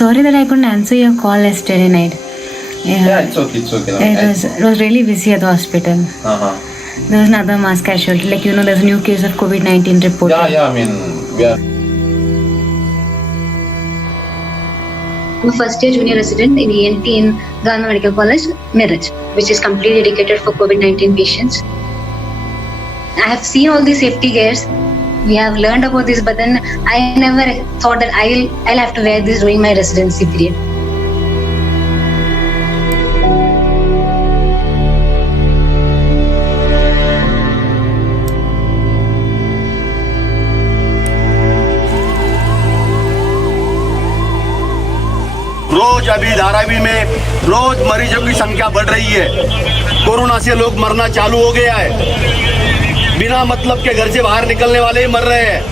Sorry that I couldn't answer your call yesterday night. Yeah, it's okay. It was really busy at the hospital. There was another mass casualty. Like, there's a new case of COVID-19 reported. Yeah, I mean, we are. I'm a first year junior resident in ENT in Government Medical College, Miraj, which is completely dedicated for COVID-19 patients. I have seen all these safety gears. We have learned about this, but then I never thought that I'll have to wear this during my residency period. रोज अभी धारावी में रोज मरीजों की संख्या बढ़ रही है। Corona से लोग मरना चालू हो गया है। बिना मतलब के घर से बाहर निकलने वाले ही मर रहे हैं।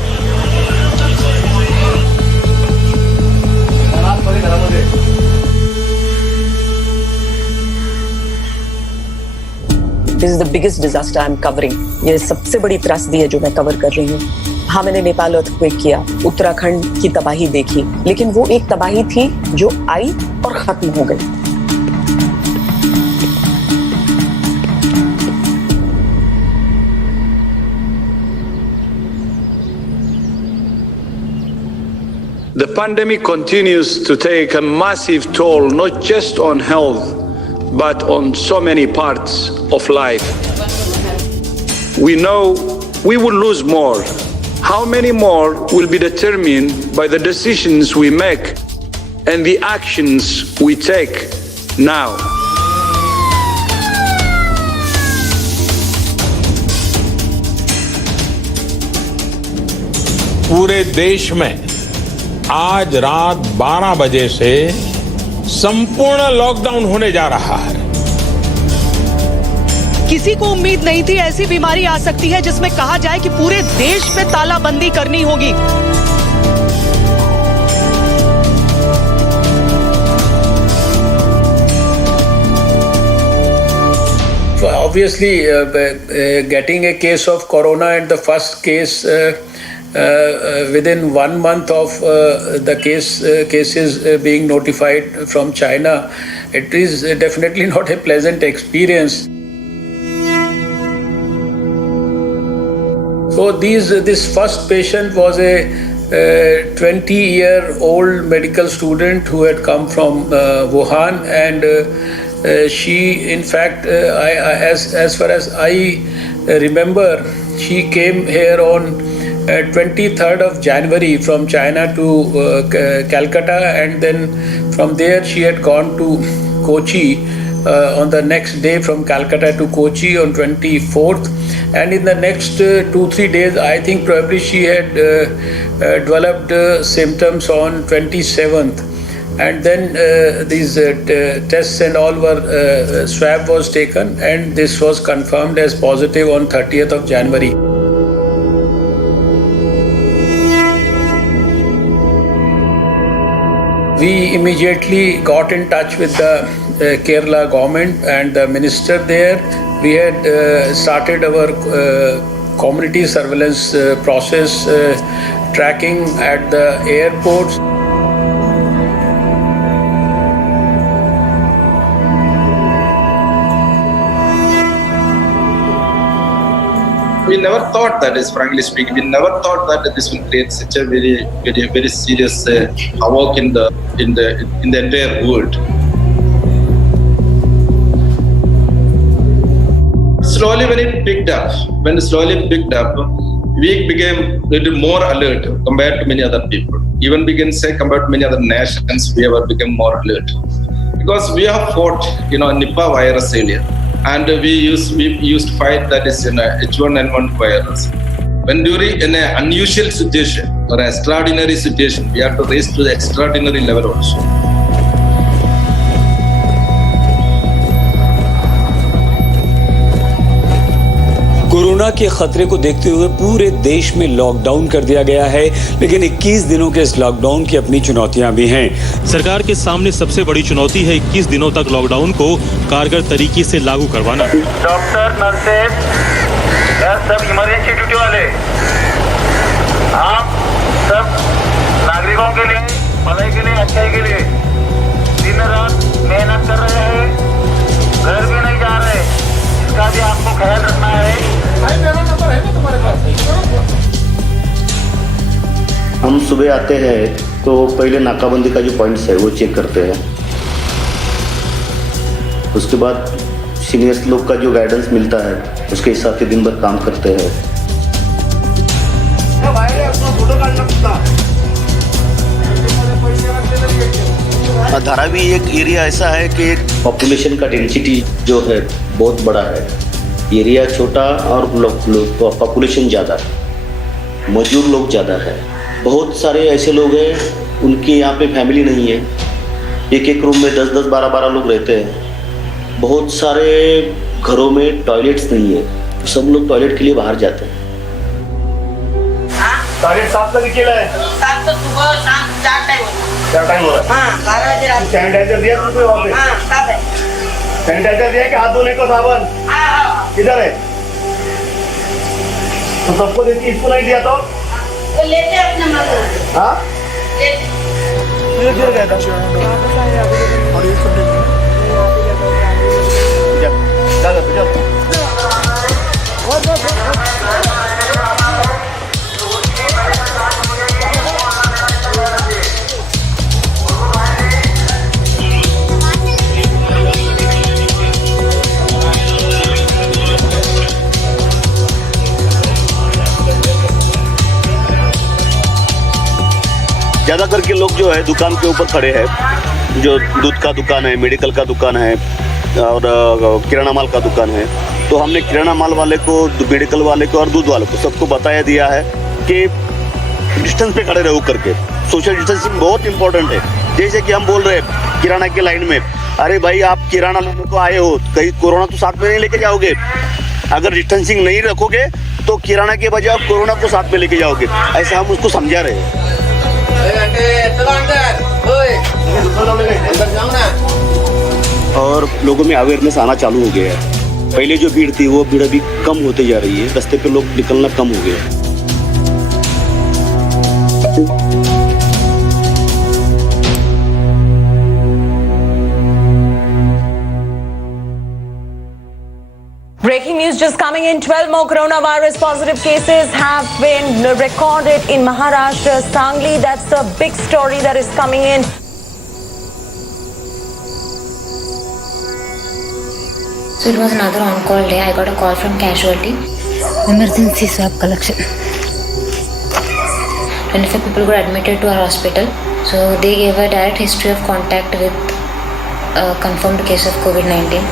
This is the biggest disaster I'm covering. ये सबसे बड़ी त्रासदी है जो मैं कवर कर रही हूँ। हाँ, मैंने नेपाल अर्थक्वेक किया, उत्तराखंड की तबाही देखी, लेकिन वो एक तबाही थी जो आई और खत्म हो गई। The pandemic continues to take a massive toll, not just on health, but on so many parts of life. We know we will lose more. How many more will be determined by the decisions we make and the actions we take now. पूरे देश में आज रात 12 बजे से संपूर्ण lockdown होने जा रहा है। किसी को उम्मीद नहीं थी ऐसी बीमारी आ सकती है जिसमें कहा जाए कि पूरे देश पे तालाबंदी करनी होगी। Obviously, getting a case of corona and the first case within 1 month of the cases being notified from China, it is definitely not a pleasant experience. So this first patient was a 20-year-old medical student who had come from Wuhan, and she, in fact, as far as I remember, she came here on 23rd of January from China to Calcutta, and then from there she had gone to Kochi on the next day, from Calcutta to Kochi on 24th, and in the next 2-3 days I think probably she had developed symptoms on 27th, and then these tests and all were swab was taken, and this was confirmed as positive on 30th of January. We immediately got in touch with the Kerala government and the minister there. We had started our community surveillance process, tracking at the airports. We never thought that, is frankly speaking, we never thought that this will create such a very serious havoc in the entire world. Slowly, when it picked up, we became a little more alert compared to many other people. Even we can say compared to many other nations, we have become more alert because we have fought, Nipah virus earlier. And we used to fight that is H1N1 virus. When during an unusual situation or an extraordinary situation, we have to raise to the extraordinary level also. Corona के खतरे को देखते हुए पूरे देश में lockdown कर दिया गया है, लेकिन 21 दिनों के इस लॉकडाउन की अपनी चुनौतियां भी हैं। सरकार के सामने सबसे बड़ी चुनौती है 21 दिनों तक लॉकडाउन को कारगर तरीके से लागू करवाना। डॉक्टर, नर्सेज, सब इमरजेंसी ड्यूटी वाले, आप सब नागरिकों के लिए भलाई के लिए, अच्छाई के लिए दिन रात मेहनत कर रहे हैं, घर भी नहीं जा रहे, इसका भी आपको ख्याल रखना है। हम सुबह आते हैं तो पहले नाकाबंदी का जो पॉइंट्स है वो चेक करते हैं, उसके बाद सीनियर्स लोग का जो गाइडेंस मिलता है उसके हिसाब से दिन भर काम करते हैं। धारावी एक एरिया ऐसा है कि पॉपुलेशन का डेंसिटी जो है बहुत बड़ा है, एरिया छोटा और पॉपुलेशन ज़्यादा है, मजदूर लोग ज़्यादा है, बहुत सारे ऐसे लोग हैं उनके यहाँ पे फैमिली नहीं है, एक एक रूम में 10-10, 12-12 लोग रहते हैं, बहुत सारे घरों में टॉयलेट्स नहीं है, सब लोग टॉयलेट के लिए बाहर जाते हैं। टॉयलेट साफ करके केला है? साफ तो सुबह शाम 4 टाइम होता है। 4 टाइम हो रहा है? हाँ, 12 बजे रात। सैनिटाइजर दिया तुमको वहाँ पे? हाँ, साफ है। सैनिटाइजर दिया कि हाथ धोने को साबुन? हाँ। किधर है? तो सबको देती, इसको नहीं दिया तो लेते अपने मगर। हाँ? गिर गया था। ज़्यादा करके लोग जो है दुकान के ऊपर खड़े हैं, जो दूध का दुकान है, मेडिकल का दुकान है और किराना माल का दुकान है। तो हमने किराना माल वाले को, मेडिकल वाले को और दूध वाले को सबको बताया दिया है कि डिस्टेंस पे खड़े रहो करके। सोशल डिस्टेंसिंग बहुत इंपॉर्टेंट है। जैसे कि हम बोल रहे हैं किराना के लाइन में, अरे भाई आप किराना लेने को आए हो, कहीं कोरोना तो साथ में नहीं लेके जाओगे। अगर डिस्टेंसिंग नहीं रखोगे तो किराना के बजाय आप कोरोना को साथ में लेके जाओगे, ऐसा हम उसको समझा रहे हैं। और लोगों में अवेयरनेस आना चालू हो गया है। पहले जो भीड़ थी वो भीड़ अभी कम होते जा रही है, रास्ते पे लोग निकलना कम हो गया है। Breaking news just coming in. 12 more coronavirus positive cases have been recorded in Maharashtra, Sangli. That's the big story that is coming in. So it was another on-call day. I got a call from casualty. Emergency swab collection. 25 people got admitted to our hospital. So they gave a direct history of contact with a confirmed case of COVID-19.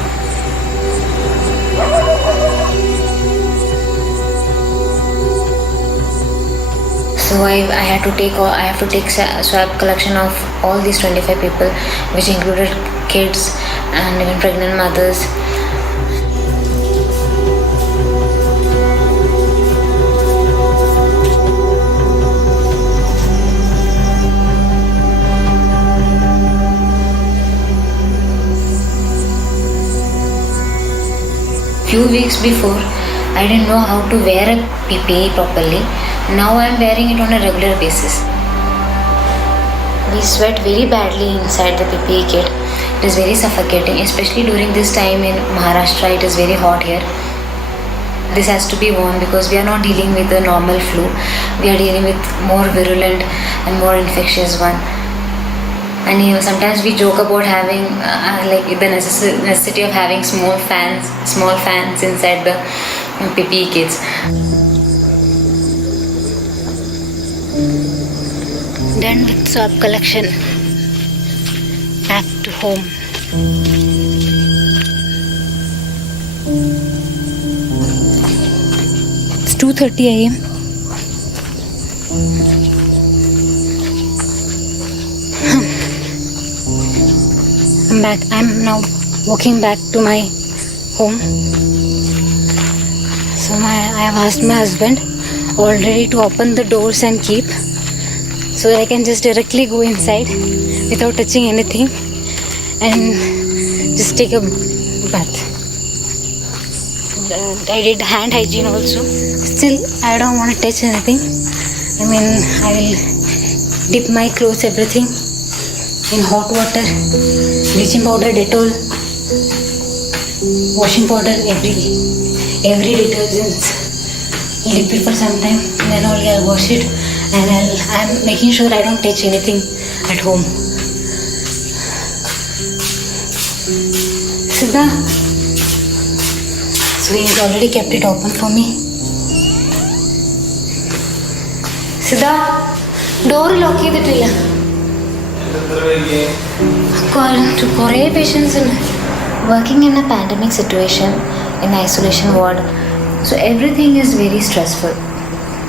So I have to take swab collection of all these 25 people, which included kids and even pregnant mothers. Few weeks before, I didn't know how to wear a PPE properly. Now I am wearing it on a regular basis. We sweat very badly inside the PPE kit. It is very suffocating, especially during this time in Maharashtra. It is very hot here. This has to be worn because we are not dealing with the normal flu. We are dealing with more virulent and more infectious one. And sometimes we joke about having like the necessity of having small fans inside the PPE kits. Done with swab collection. Back to home. It's 2:30 a.m. I'm back. I'm now walking back to my home. So I have asked my husband already to open the doors and keep, so that I can just directly go inside without touching anything and just take a bath. I did hand hygiene also. Still, I don't want to touch anything. I mean, I will dip my clothes, everything in hot water, bleaching powder, Dettol, washing powder, every detergent liquid for some time, then only I'll wash it, and I'm making sure I don't touch anything at home. Siddha, so he's already kept it open for me. Siddha, door lock ചെയ്തിട്ടില്ല. കുറേ patients ഉണ്ട്. Working in a pandemic situation in isolation ward, so everything is very stressful.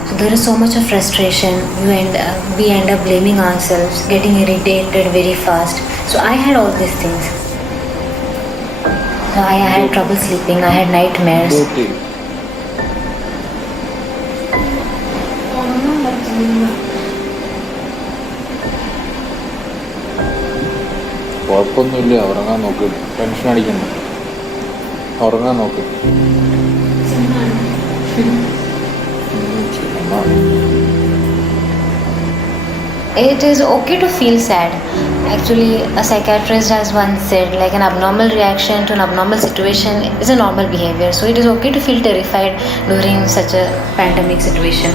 So there is so much of frustration. We end up blaming ourselves, getting irritated very fast. So I had all these things. So I had trouble sleeping. I had nightmares. കുഴപ്പമൊന്നുമില്ല, ഉറങ്ങാൻ നോക്ക്, tension അടിക്കണ്ട, ഉറങ്ങാൻ നോക്ക്. It is okay to feel sad. Actually, a psychiatrist has once said, like, an abnormal reaction to an abnormal situation is a normal behavior. So it is okay to feel terrified during such a pandemic situation.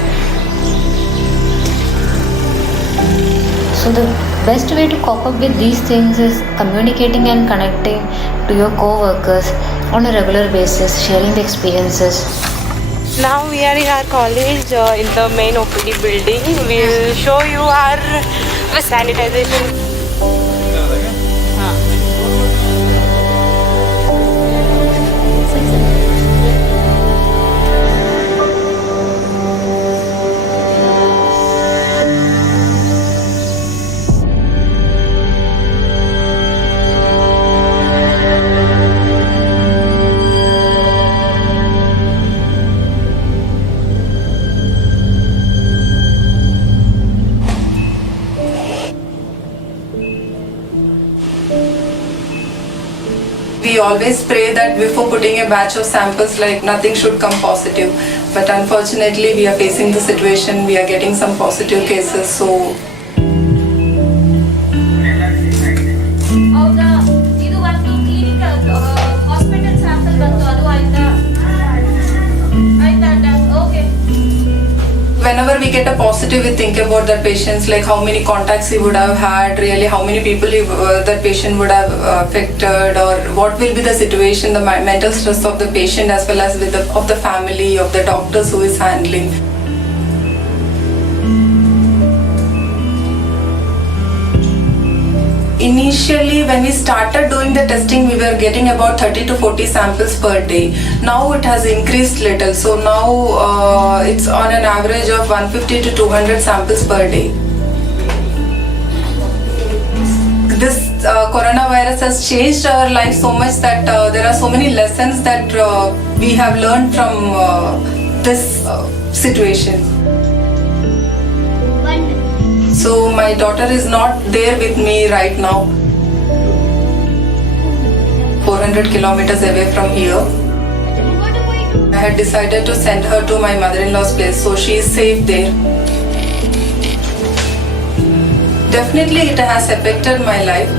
So the best way to cope up with these things is communicating and connecting to your co-workers on a regular basis, sharing the experiences. Now we are in our college in the main OPD building. We'll show you our sanitization. We always pray that before putting a batch of samples, like, nothing should come positive. But unfortunately, we are facing the situation. We are getting some positive cases. So ಇದು ಒಂದು clinical hospital sample ಬಂತು, ಅದು ಆಯ್ತಾ? Okay. whenever we get a positive, we think about that patients, like how many contacts he would have had, really how many people that patient would have affected, or what will be the situation, the mental stress of the patient, as well as with of the family, of the doctors who is handling. Initially, when we started doing the testing, we were getting about 30 to 40 samples per day. Now it has increased little. So now it's on an average of 150 to 200 samples per day. This coronavirus has changed our life so much that there are so many lessons that we have learned from this situation. So my daughter is not there with me right now. 400 kilometers away from here. I had decided to send her to my mother-in-law's place, so she is safe there. Definitely it has affected my life.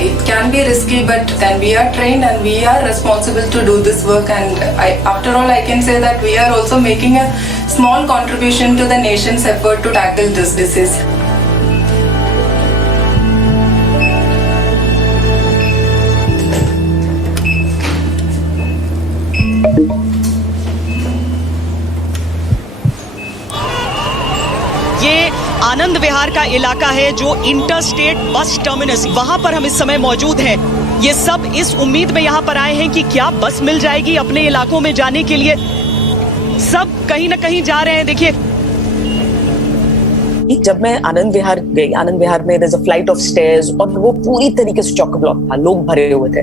It can be risky, but then we are trained and we are responsible to do this work, and after all I can say that we are also making a small contribution to the nation's effort to tackle this disease. ये आनंद विहार का इलाका है जो inter state bus terminus, वहां पर हम इस समय मौजूद हैं। ये सब इस उम्मीद में यहाँ पर आए हैं कि क्या बस मिल जाएगी अपने इलाकों में जाने के लिए। सब कहीं ना कहीं जा रहे हैं। देखिए, जब मैं आनंद विहार गई, आनंद विहार में there's a flight of stairs और वो पूरी तरीके से चॉक ब्लॉक था, लोग भरे हुए थे।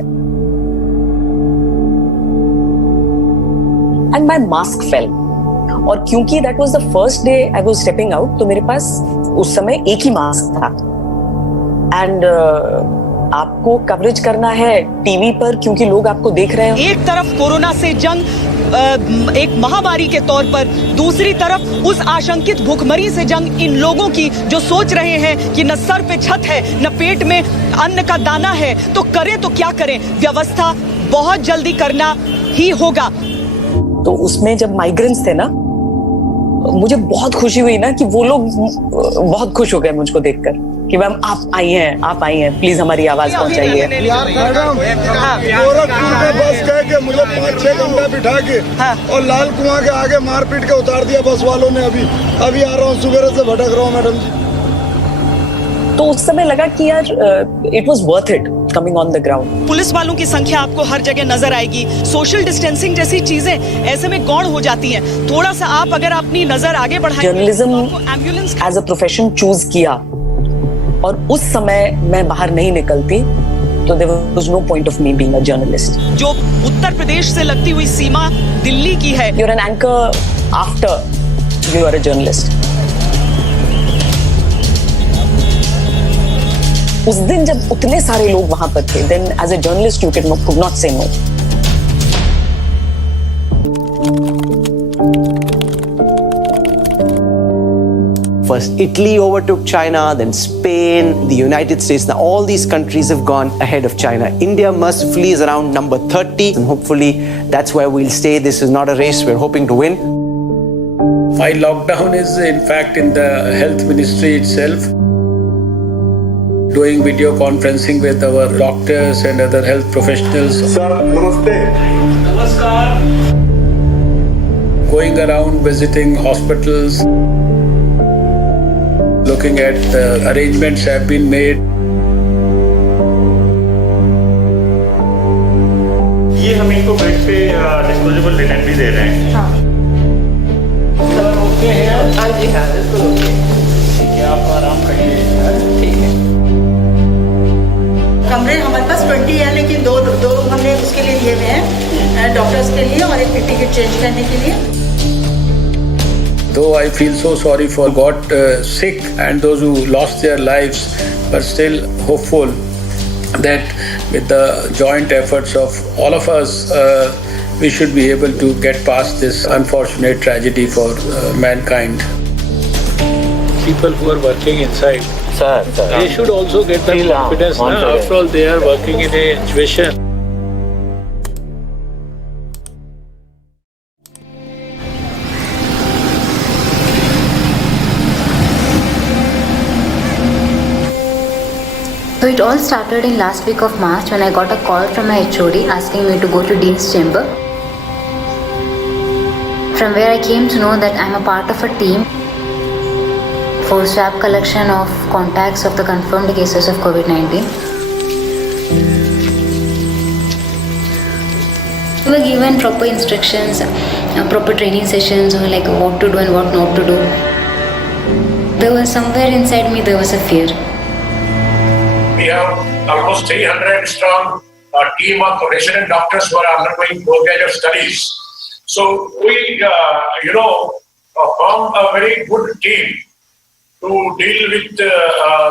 And my mask fell. और क्योंकि that was the first day I was stepping out, तो मेरे पास उस समय एक ही मास्क था। And आपको कवरेज करना है टीवी पर क्योंकि लोग आपको देख रहे हैं। एक तरफ कोरोना से जंग एक महामारी के तौर पर, दूसरी तरफ उस आशंकित भूखमरी से जंग इन लोगों की जो सोच रहे हैं कि न सर पे छत है न पेट में अन्न का दाना है, तो करें तो क्या करें, व्यवस्था बहुत जल्दी करना ही होगा। तो उसमें जब माइग्रेंट्स थे ना, मुझे बहुत खुशी हुई ना कि वो लोग बहुत खुश हो गए मुझको देखकर कि मैम आप आई हैं, प्लीज हमारी आवाज पहुंचाइए। मैडम, गोरखपुर में बस कह के मुझे 5-6 घंटा बिठा के और लाल कुआं के आगे मार पीट के उतार दिया बस वालों ने। अभी आ रहा हूँ, सुबह से भटक रहा हूँ मैडम जी। तो उस समय लगा कि यार it was worth it coming on the ground. Police वालों की संख्या आपको हर जगह नजर आएगी, सोशल डिस्टेंसिंग जैसी चीजें ऐसे में गौण हो जाती हैं। थोड़ा सा आप अगर अपनी नजर आगे बढ़ाएं, journalism as a profession choose किया और उस समय मैं बाहर नहीं निकलती तो there was no point of me being a journalist. जो उत्तर प्रदेश से लगती हुई सीमा दिल्ली की है। You are an anchor after you are a journalist. उस दिन जब उतने सारे लोग वहां पर थे, then as a journalist you could not say no. First, Italy overtook China, then Spain, the United States. Now, all these countries have gone ahead of China. India mercifully is around number 30, and hopefully that's where we'll stay. This is not a race we're hoping to win. My lockdown is in fact in the health ministry itself, doing video conferencing with our doctors and other health professionals. Sir, namaste. Namaskar. Going around visiting hospitals, looking at the arrangements have been made. ये हम इनको bed पे disposable linen भी दे रहे हैं। हाँ। Sir okay है? हाँ जी हाँ, बिल्कुल ओके। ठीक है, आप आराम करिए। ठीक है। कमरे हमारे पास 20 है, लेकिन दो रूम हमने उसके लिए दिए हुए हैं, डॉक्टर्स के लिए और एक पीटी किट चेंज करने के लिए। Though I feel so sorry for got sick and those who lost their lives, but still hopeful that with the joint efforts of all of us, we should be able to get past this unfortunate tragedy for mankind. People who are working inside, they should also get the confidence. After all, they are working in a situation. So it all started in last week of March when I got a call from my HOD asking me to go to Dean's Chamber. From where I came to know that I'm a part of a team for swab collection of contacts of the confirmed cases of COVID-19. We were given proper instructions, proper training sessions on like what to do and what not to do. There was somewhere inside me, there was a fear. We have almost 300 strong team of resident doctors who are undergoing postgraduate studies. So we, formed a very good team to deal with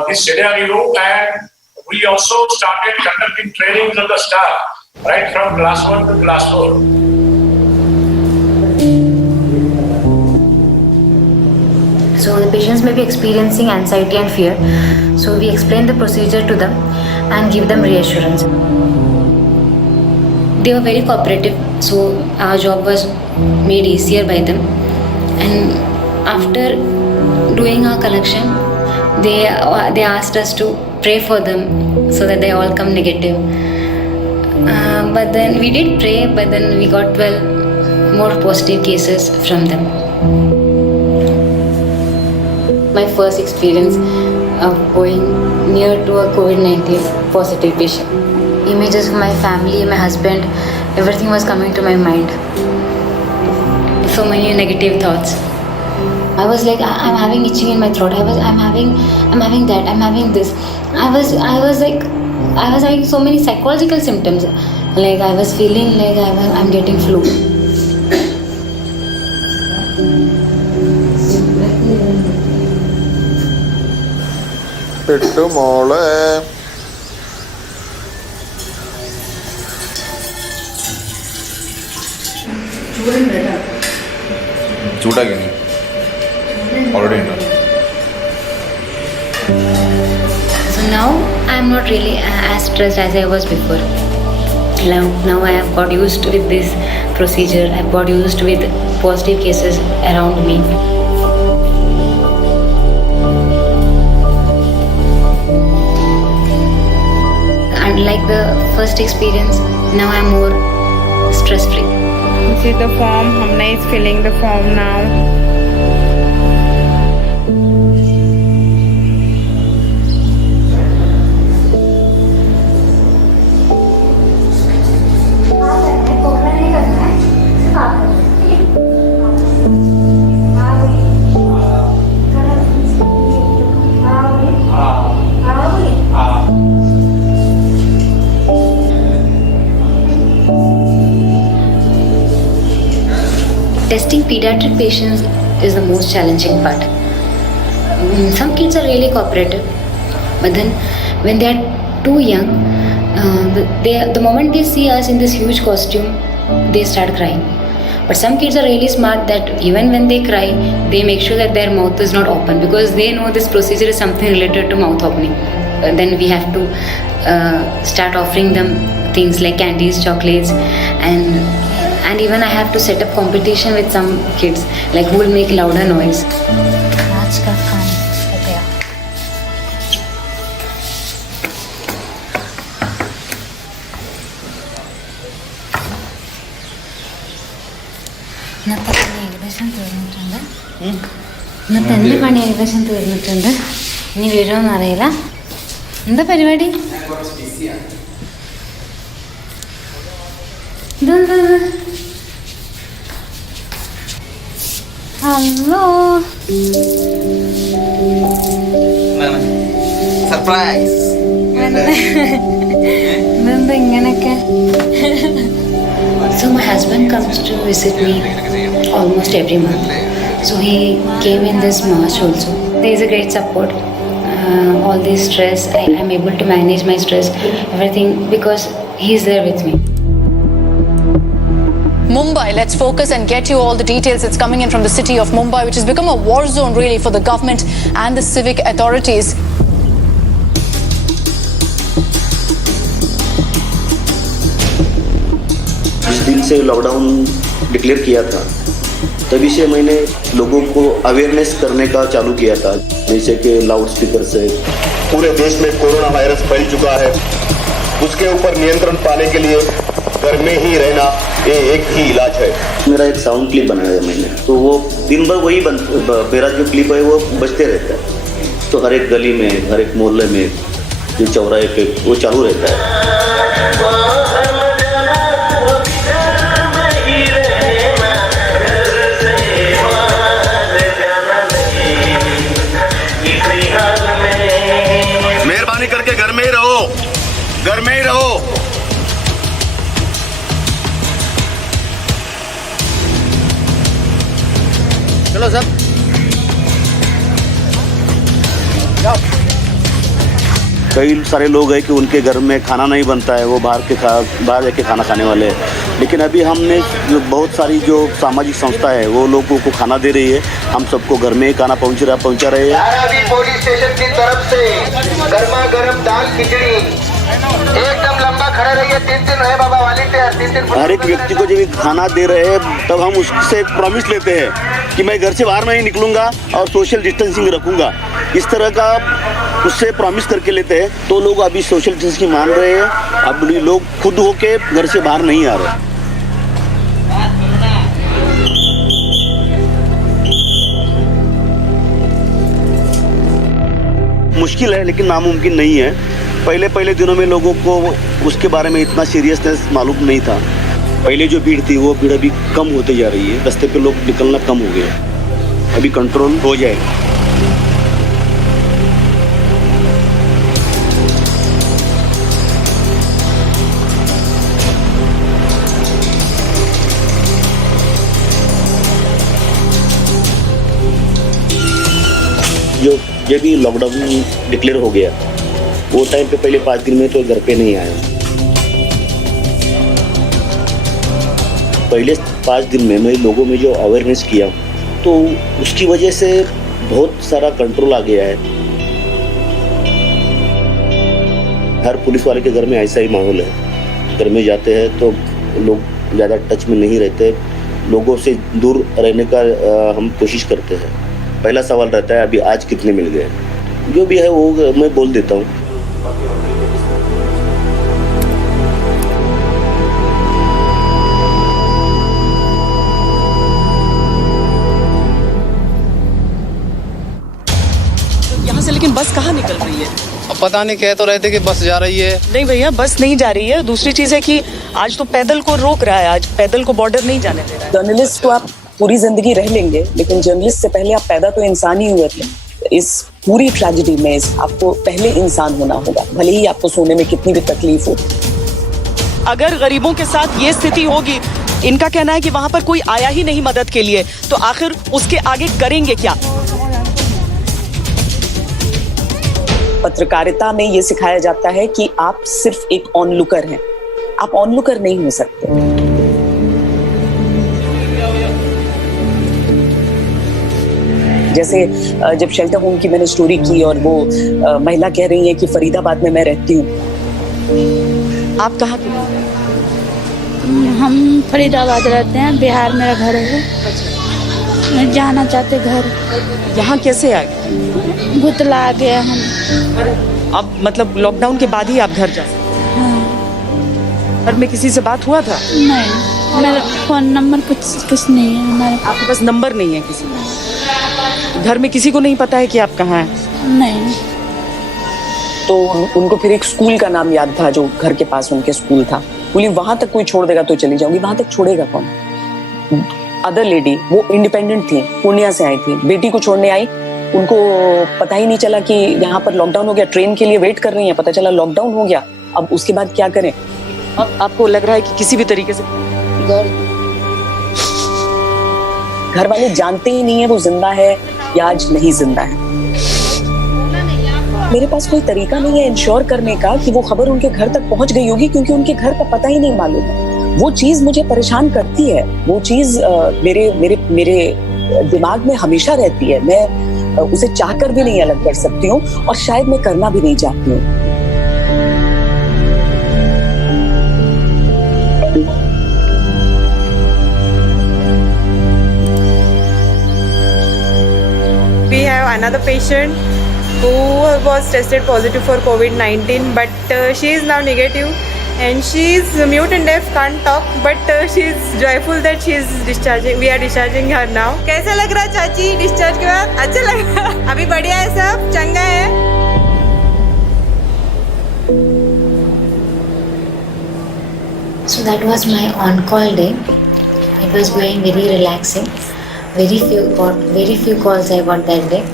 this scenario, and we also started conducting trainings of the staff right from class 1 to class 4. So the patients may be experiencing anxiety and fear. So we explain the procedure to them and give them reassurance. They were very cooperative, so our job was made easier by them. And after doing our collection, they asked us to pray for them so that they all come negative. But then we did pray, but then we got 12 more positive cases from them. My first experience of going near to a COVID-19 positive patient. Images of my family, my husband, everything was coming to my mind. So many negative thoughts. I was like, I'm having itching in my throat. I'm having that. I'm having this. I was having so many psychological symptoms. Like I was feeling like I'm getting flu. പെട്ടു മോളെ झूठा क्यों नहीं, already in. So now I am not really as stressed as I was before. Now I have got used with this procedure. I have got used with positive cases around me. Unlike the first experience, now I am more stress free. See the form, Hamna is filling the form now. Testing pediatric patients is the most challenging part. Some kids are really cooperative, but then when they are too young, the moment they see us in this huge costume, they start crying. But some kids are really smart that even when they cry, they make sure that their mouth is not open because they know this procedure is something related to mouth opening. Then we have to start offering them things like candies, chocolates, and even I have to set up competition with some kids, like who will make louder noise. आज का काम हो गया. ഇന്നത്തെ പണി ഏകദേശം തീർന്നിട്ടുണ്ട്. ഇന്നത്തെ എൻ്റെ പണി ഏകദേശം തീർന്നിട്ടുണ്ട്. ഇനി വരുമോന്ന് അറിയില്ല. എന്താ പരിപാടി? ഇതെന്താ? Hello, surprise. ഇതെന്താ ഇങ്ങനെയൊക്കെ? So my husband comes to visit me almost every month. So he came in this March also. There is a great support. All this stress, I am able to manage my stress, everything, because he is there with me. Mumbai, let's focus and get you all the details. It's coming in from the city of Mumbai, which has become a war zone really for the government and the civic authorities. जिस दिन से lockdown declare किया था तभी से मैंने लोगों को अवेयरनेस करने का चालू किया था, जैसे कि लाउड स्पीकर से। पूरे देश में कोरोना वायरस फैल चुका है, उसके ऊपर नियंत्रण पाने के लिए घर में ही रहना ये एक ही इलाज है। मेरा एक साउंड क्लिप बनाया है मैंने, तो वो दिन भर वही मेरा जो क्लिप है वो बजते रहता है। तो हर एक गली में, हर एक मोहल्ले में, जो चौराहे पे वो चालू रहता है। मेहरबानी करके घर में ही रहो, घर में ही रहो। चलो सब कई सारे लोग हैं कि उनके घर में खाना नहीं बनता है, वो बाहर जाके खाना खाने वाले हैं। लेकिन अभी हमने जो बहुत सारी जो सामाजिक संस्था है वो लोगों को खाना दे रही है। हम सबको घर में ही खाना पहुंचा रहे हैं। पुलिस स्टेशन की तरफ से गर्मा गर्म दाल खिचड़ी एकदम लंबा खड़ा रहिए। 3 है बाबा वॉलंटियर, 3 हर एक व्यक्ति को जब खाना दे रहे हैं तब हम उससे एक प्रॉमिस लेते हैं कि मैं घर से बाहर नहीं निकलूंगा और सोशल डिस्टेंसिंग रखूंगा। इस तरह का उससे प्रॉमिस करके लेते हैं, तो लोग अभी सोशल डिस्टेंसिंग मान रहे हैं। अब लोग खुद होके घर से बाहर नहीं आ रहे। मुश्किल है लेकिन नामुमकिन नहीं है। पहले दिनों में लोगों को उसके बारे में इतना सीरियसनेस मालूम नहीं था। पहले जो भीड़ थी वो भीड़ अभी कम होते जा रही है। रास्ते पे लोग निकलना कम हो गया, अभी कंट्रोल हो जाएगा। जब भी लॉकडाउन डिक्लेयर हो गया वो टाइम पे पहले 5 दिन में तो घर पे नहीं आया। पहले 5 दिन में मैं लोगों में जो अवेयरनेस किया तो उसकी वजह से बहुत सारा कंट्रोल आ गया है। हर पुलिस वाले के घर में ऐसा ही माहौल है। घर में जाते हैं तो लोग ज़्यादा टच में नहीं रहते, लोगों से दूर रहने का हम कोशिश करते हैं। पहला सवाल रहता है अभी आज कितने मिल गए, जो भी है वो मैं बोल देता हूँ। यहाँ से लेकिन बस कहाँ निकल रही है? अब पता नहीं, कह तो रहे थे कि बस जा रही है। नहीं भैया, बस नहीं जा रही है। दूसरी चीज है कि आज तो पैदल को रोक रहा है, आज पैदल को बॉर्डर नहीं जाने दे रहा है। जर्नलिस्ट तो आप पूरी जिंदगी रह लेंगे, लेकिन जर्नलिस्ट से पहले आप पैदा तो इंसान ही हुए थे। इस पूरी ट्रेजेडी में आपको पहले इंसान होना होगा, भले ही आपको सोने में कितनी भी तकलीफ हो। अगर गरीबों के साथ ये स्थिति होगी, इनका कहना है कि वहां पर कोई आया ही नहीं मदद के लिए, तो आखिर उसके आगे करेंगे क्या? पत्रकारिता में ये सिखाया जाता है कि आप सिर्फ एक ऑनलुकर हैं, आप ऑनलुकर नहीं हो सकते। जैसे जब शेल्टर होम की मैंने स्टोरी की और वो महिला कह रही है कि फरीदाबाद में मैं रहती हूँ। आप कहाँ के? हम फरीदाबाद रहते हैं, बिहार मेरा घर है। मैं जाना चाहते घर। यहाँ कैसे आ गए? भुतला आ गया हम। अब मतलब लॉकडाउन के बाद ही आप घर जा सकते? हाँ। घर में किसी से बात हुआ था? नहीं, मेरा फोन नंबर कुछ नहीं है हमारे। आपके पास नंबर नहीं है किसी का? घर में किसी को नहीं पता है कि आप कहाँ हैं? नहीं। तो उनको फिर एक स्कूल का नाम याद था जो घर के पास उनके स्कूल था। बोली वहां तक कोई छोड़ देगा तो चली जाऊंगी। वहां तक छोड़ेगा कौन? अदर लेडी, वो इंडिपेंडेंट थी, पूर्णिया से आई थी, बेटी को छोड़ने आई। उनको पता ही नहीं चला कि यहाँ पर लॉकडाउन हो गया। ट्रेन के लिए वेट कर रही है, पता चला लॉकडाउन हो गया। अब उसके बाद क्या करें? अब आपको लग रहा है कि किसी भी तरीके से घर वाले जानते ही नहीं है वो जिंदा है या आज नहीं जिंदा है। मेरे पास कोई तरीका नहीं है इंश्योर करने का कि वो खबर उनके घर तक पहुंच गई होगी, क्योंकि उनके घर का पता ही नहीं मालूम है। वो चीज मुझे परेशान करती है, वो चीज मेरे मेरे मेरे दिमाग में हमेशा रहती है। मैं उसे चाहकर भी नहीं अलग कर सकती हूँ और शायद मैं करना भी नहीं चाहती हूँ। We have another patient who was tested positive for COVID-19, but she is now negative and she is mute and deaf, can't talk, but she is joyful that she is discharging. We are discharging her now. कैसा लग रहा है चाची discharge के बाद? अच्छा लग रहा है? अभी बढ़िया है, सब चंगा है। So that was my on-call day. It was going very relaxing. Very few calls I got that day.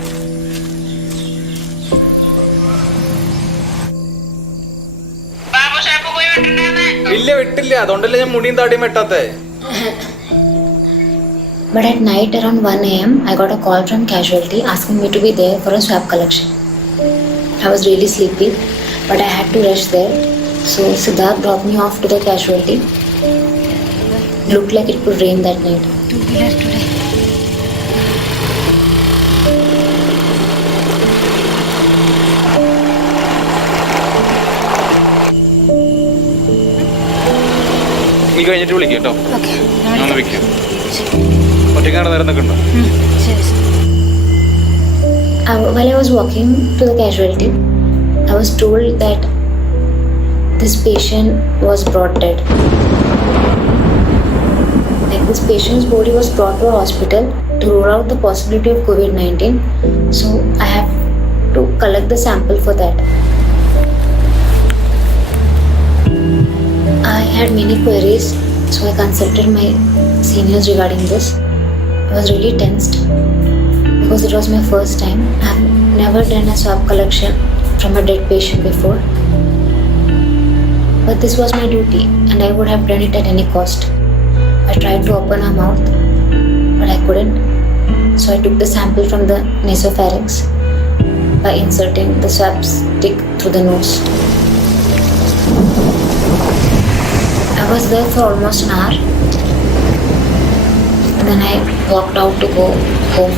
ഇല്ല വിട്ടില്ല, അതുകൊണ്ടല്ലേ ഞാൻ മുടിയും താടിയും വെട്ടാത്തേ. But at night around 1 AM, I got a call from casualty asking me to be there for a swab collection. I was really sleepy, but I had to rush there. So Siddharth dropped me off to the casualty. Looked like it could rain that night. 2 wheelers today. നീ കഴിഞ്ഞിട്ട് വിളിക്കും കേട്ടോ. ഒന്ന് വെക്കും. ഒറ്റയ്ക്കാണ് നേരത്തൊക്കെ ഉണ്ടോ? While I was walking to the casualty, I was told that this patient was brought dead. Like this patient's body was brought to a hospital to rule out the possibility of COVID-19. So I have to collect the sample for that. I had many queries, so I consulted my seniors regarding this. I was really tensed because it was my first time. I have never done a swab collection from a dead patient before. But this was my duty and I would have done it at any cost. I tried to open her mouth, but I couldn't. So I took the sample from the nasopharynx by inserting the swab stick through the nose. I was there for almost an hour. when I walked out to go home.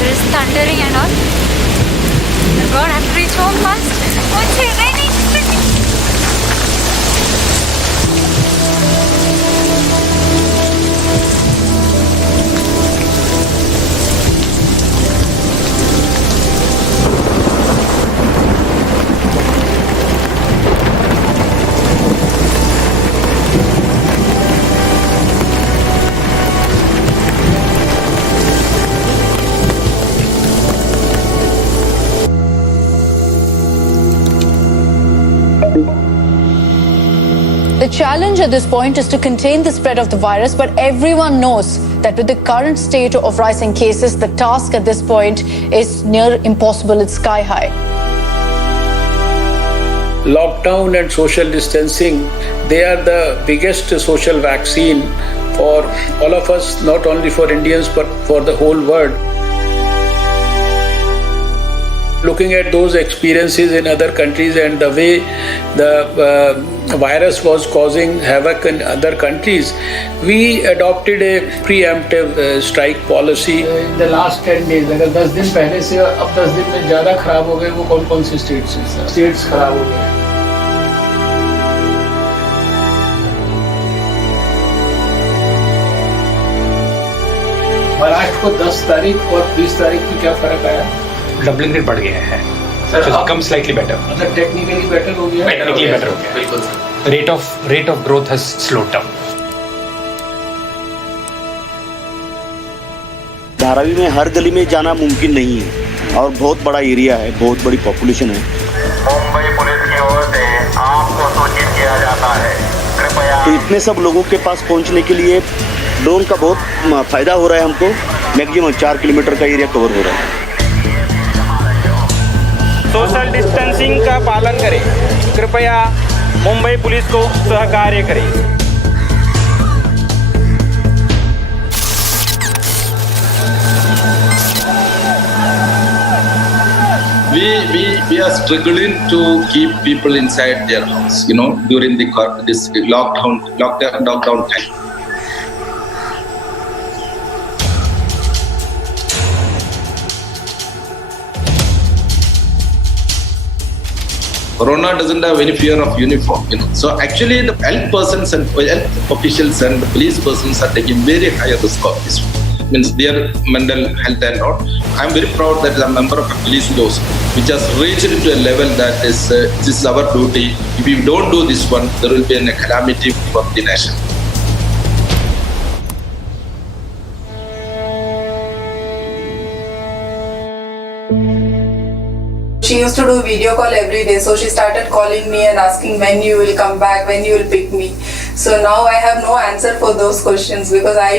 There is thundering and all. God, I have to reach home fast. Oh, Chennai. The challenge at this point is to contain the spread of the virus, but everyone knows that with the current state of rising cases, the task at this point is near impossible. It's sky high. Lockdown and social distancing, they are the biggest social vaccine for all of us, not only for Indians, but for the whole world. Looking at those experiences in other countries and the way the virus was causing havoc in other countries, we adopted a preemptive strike policy. In the last 10 days, अगर 10 दिन पहले से अब 10 दिन में ज़्यादा खराब हो गए, वो कौन-कौन से स्टेट्स खराब हो गए? महाराष्ट्र को 10 तारीख और 20 तारीख में क्या फर्क आया? डबलिंग रेट बढ़ गया है, कम स्लाइटली बेटर, मतलब टेक्निकली बेटर हो गया, टेक्निकली बेटर हो गया, बिल्कुल। Rate of growth has slowed down. Dharavi में हर गली में जाना मुमकिन नहीं है और बहुत बड़ा एरिया है, बहुत बड़ी पॉपुलेशन है। मुंबई पुलिस की ओर से आपको सूचित किया जाता है, कृपया। तो इतने सब लोगों के पास पहुंचने के लिए ड्रोन का बहुत फायदा हो रहा है हमको। मैक्सिमम 4 किलोमीटर का एरिया कवर हो रहा है। सोशल डिस्टेंसिंग का पालन करें, कृपया मुंबई पुलिस को सहकार्य करें। We are struggling to keep people inside their house, during this lockdown time. Corona doesn't have any fear of uniform, So actually, the health persons and health officials and the police persons are taking very high risk of this. Means their mental health and all. I'm very proud that I'm a member of a police force which has reached into a level that is this is our duty. If we don't do this one, there will be a calamity for the nation. She used to do video call every day, so she started calling me and asking when you will come back, when you will pick me. So now I have no answer for those questions because I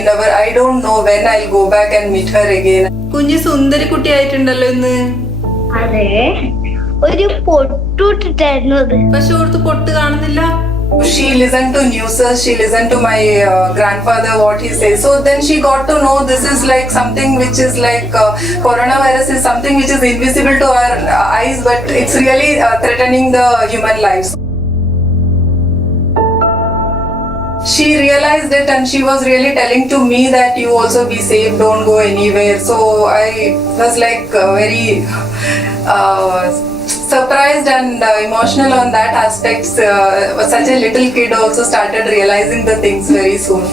don't know when I'll go back and meet her again. കുഞ്ഞു സുന്ദരി കുട്ടിയായിട്ടുണ്ടല്ലോ ഇന്ന്. അതെ, ഒരു പൊട്ടുട്ടിട്ടായിരുന്നു അത്. പക്ഷെ ഓർത്ത് പൊട്ട് കാണുന്നില്ല. She listened to news, she listened to my grandfather what he says. So then she got to know this is like something which is like coronavirus is something which is invisible to our eyes, but it's really threatening the human lives. She realized it and she was really telling to me that you also be safe, don't go anywhere. So I was like very surprised and emotional on that aspect. Such a little kid also started realizing the things very soon.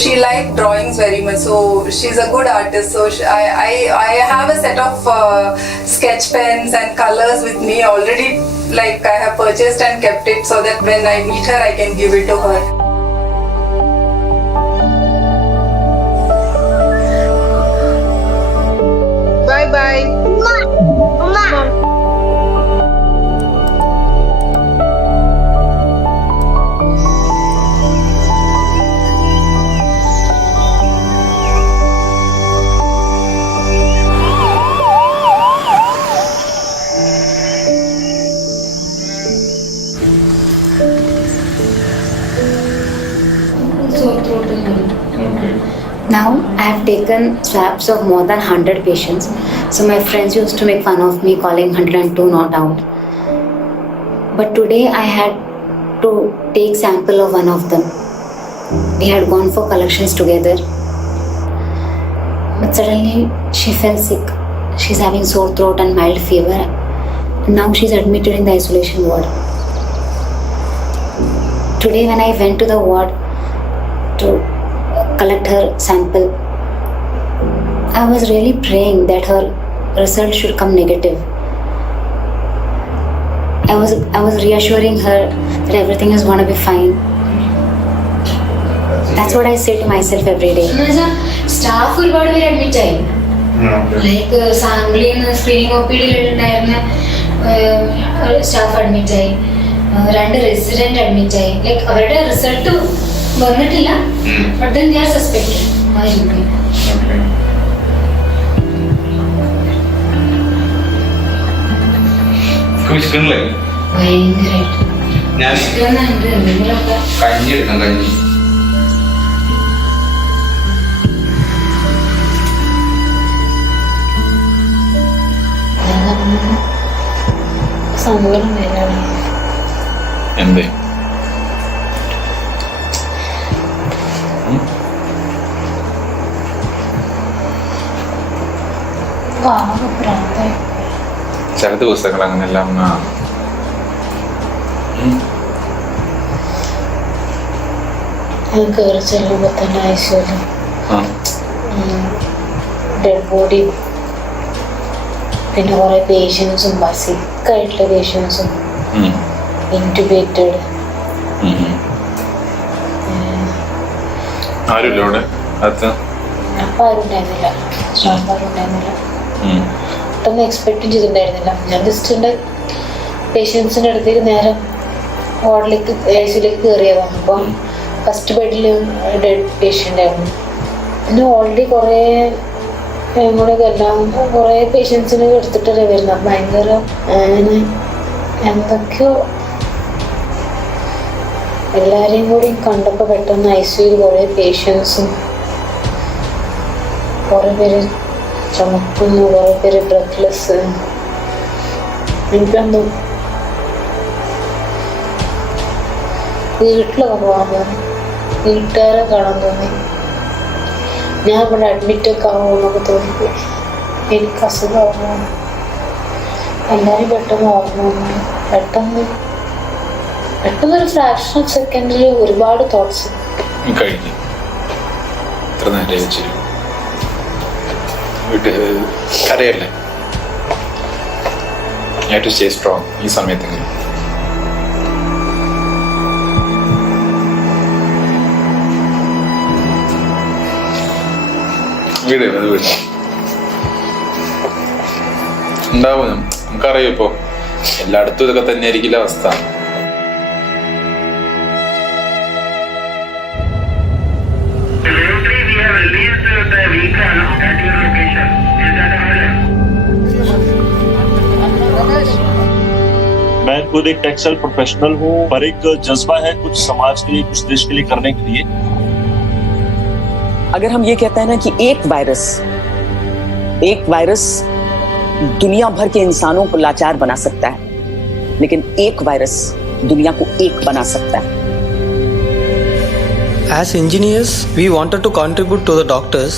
She liked drawings very much, so she's a good artist. So I have a set of sketch pens and colors with me already. Like I have purchased and kept it so that when I meet her, I can give it to her. Bye bye. Now I have taken swabs of more than 100 patients. So my friends used to make fun of me calling 102 not out. But today I had to take sample of one of them. We had gone for collections together. But suddenly she fell sick. She's having sore throat and mild fever. Now she's admitted in the isolation ward. Today when I went to the ward to collect her sample, I was really praying that her result should come negative. I was reassuring her that everything is gonna be fine. That's what I say to myself every day. Staff ഒരുപാട് പേര് admit ആയി. Like സാമ്പിളിന്ന് screening ഒപിഡിയിലുണ്ടായിരുന്ന staff admit ആയി, 2 resident admit ആയി. Like അവരുടെ result വന്നിട്ടില്ല, but then they are suspected. ഭയങ്കരമായിട്ട് എന്തെങ്കിലുമൊക്കെ കഞ്ഞി എടുക്കാം, കഞ്ഞി. സങ്കടം വരാണ്. എന്തേ? ചില ദിവസങ്ങൾ അങ്ങനെല്ലാം കയറി ചെല്ലുമ്പോൾ തന്നെ ഐശ്വര്യം ഡെഡ് ബോഡി, പിന്നെ കുറെ പേഷ്യൻസും സിക്കായിട്ടുള്ള പേഷ്യൻസും ഇൻറ്റുബേറ്റഡ്. അപ്പം ആരും ഉണ്ടായിരുന്നില്ല, സ്റ്റാഫ് ആരും ഉണ്ടായിരുന്നില്ല. പെട്ടെന്ന് എക്സ്പെക്റ്റും ചെയ്തിട്ടുണ്ടായിരുന്നില്ല. ഞാൻ ജസ്റ്റ് എൻ്റെ പേഷ്യൻസിൻ്റെ അടുത്തേക്ക് നേരെ വാർഡിലേക്ക് ഐസിയിലേക്ക് കയറിയതാണ്. അപ്പം ഫസ്റ്റ് ബെഡിൽ ഡെഡ് പേഷ്യൻ്റ് ആയിരുന്നു. പിന്നെ ഓൾറെഡി കുറേ കൂടെയൊക്കെ എല്ലാം കുറേ പേഷ്യൻസിനെ എടുത്തിട്ടല്ലേ വരുന്നത്. ഭയങ്കര എന്തൊക്കെയോ എല്ലാവരെയും കൂടി കണ്ടപ്പോൾ പെട്ടെന്ന് ഐസിയുയിൽ കുറേ പേഷ്യൻസും, കുറേ പേര് ചുമക്കുന്നു, കുറേ പേര് ബ്രെത്ത്ലെസ്. എനിക്കെന്തോ വീട്ടിലൊക്കെ പോകാൻ തോന്നി, വീട്ടുകാരെ കാണാൻ തോന്നി. ഞാൻ ഇവിടെ അഡ്മിറ്റൊക്കെ ആവുമെന്നൊക്കെ തോന്നിപ്പോയി. എനിക്ക് അസുഖമാകുമോ, എല്ലാവരും പെട്ടെന്ന് ഓർമ്മ വന്നു. പെട്ടെന്നൊരു ഫ്രാക്ഷൻ ഓഫ് സെക്കൻഡിൽ ഒരുപാട് തോട്ട്സ് കഴിഞ്ഞു. ഇത്ര നേരം വെച്ച് കരയല്ലേ, ടു സ്റ്റേ സ്ട്രോങ് ഈ സമയത്തെങ്കിലും. വീട് ഉണ്ടാവും. നമുക്കറിയാം ഇപ്പോ എല്ലായിടത്തും ഇതൊക്കെ തന്നെ ആയിരിക്കില്ല അവസ്ഥ. मैं खुद एक टेक्सटाइल प्रोफेशनल हूँ, पर एक जज्बा है कुछ समाज के लिए, कुछ देश के लिए करने के लिए। अगर हम ये कहते हैं ना कि एक वायरस दुनिया भर के इंसानों को लाचार बना सकता है, लेकिन एक वायरस दुनिया को एक बना सकता है. As engineers, we wanted to contribute to the doctors,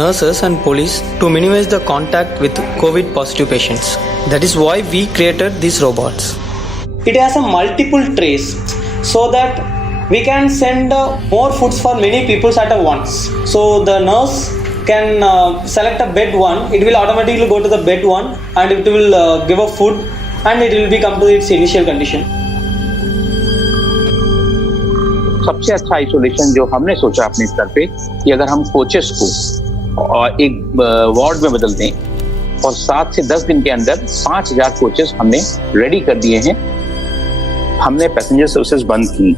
nurses and police to minimize the contact with COVID positive patients. That is why we created these robots. It has a multiple trays so that we can send more foods for many people at once. So the nurse can select a bed one, it will automatically go to the bed one and it will give a food and it will become to its initial condition. सबसे अच्छा isolation जो हमने सोचा अपने स्तर पे कि अगर हम कोचेस को एक वार्ड में बदल दें और 7 से 10 दिन के अंदर 5000 कोचेस हमने रेडी कर दिए हैं. हमने पैसेंजर सर्विसेज बंद की,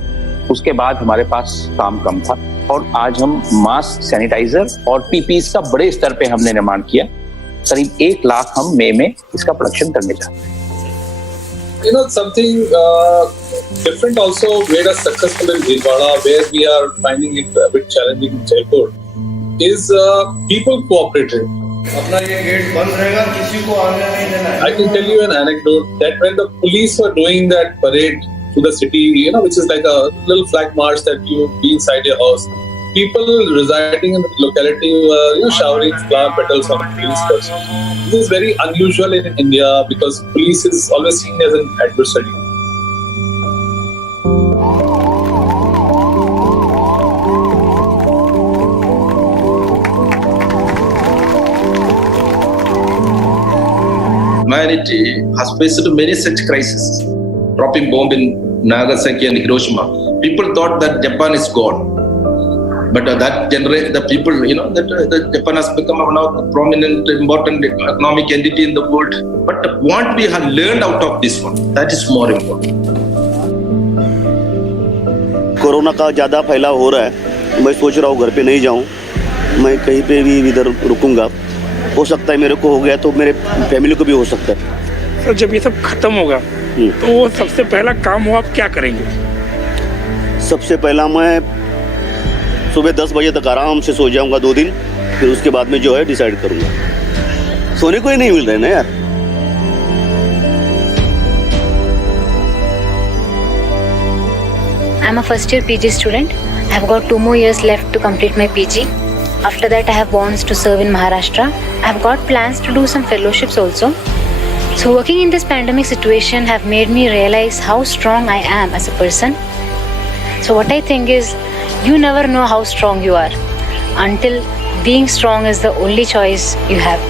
उसके बाद हमारे पास काम कम था और आज हम मास्क, सैनिटाइजर और पीपीई का बड़े स्तर पे हमने निर्माण किया. करीब 1 लाख हम मई में इसका प्रोडक्शन करने जा रहे हैं. Something different also made us successful in Bhilwara, where we are finding it a bit challenging in Jaipur, is people cooperating. अपना ये गेट बंद रहेगा, किसी को आने नहीं देना है. I can tell you an anecdote that when the police were doing that parade to the city, which is like a little flag march that you be inside your house. People residing in the locality were showering flower petals on police person. This is very unusual in India because police is always seen as an adversary. Humanity has faced many such crises. Dropping bomb in Nagasaki and Hiroshima. People thought that Japan is gone. But that generation, the people, that Japan has become one of the prominent, important economic entity in the world. But what we have learned out of this one, that is more important. Corona का ज़्यादा फैलाव हो रहा है, मैं सोच रहा हूँ घर पे नहीं जाऊँ, मैं कहीं पे भी इधर रुकूंगा. हो सकता है मेरे को हो गया तो मेरे फैमिली को भी हो सकता है. सर जब ये सब खत्म होगा तो सबसे पहला काम हो आप क्या करेंगे? सबसे पहला मैं सुबह 10 बजे तक आराम से सो जाऊंगा 2 दिन, फिर उसके बाद में जो है डिसाइड करूंगा. सोने को ही नहीं मिल रहा है ना यार. I'm a first year PG student. I have got 2 more years left to complete my PG. After that, I have bonds to serve in Maharashtra. I have got plans to do some fellowships also. So working in this pandemic situation have made me realize how strong I am as a person. So what I think is, you never know how strong you are until being strong is the only choice you have.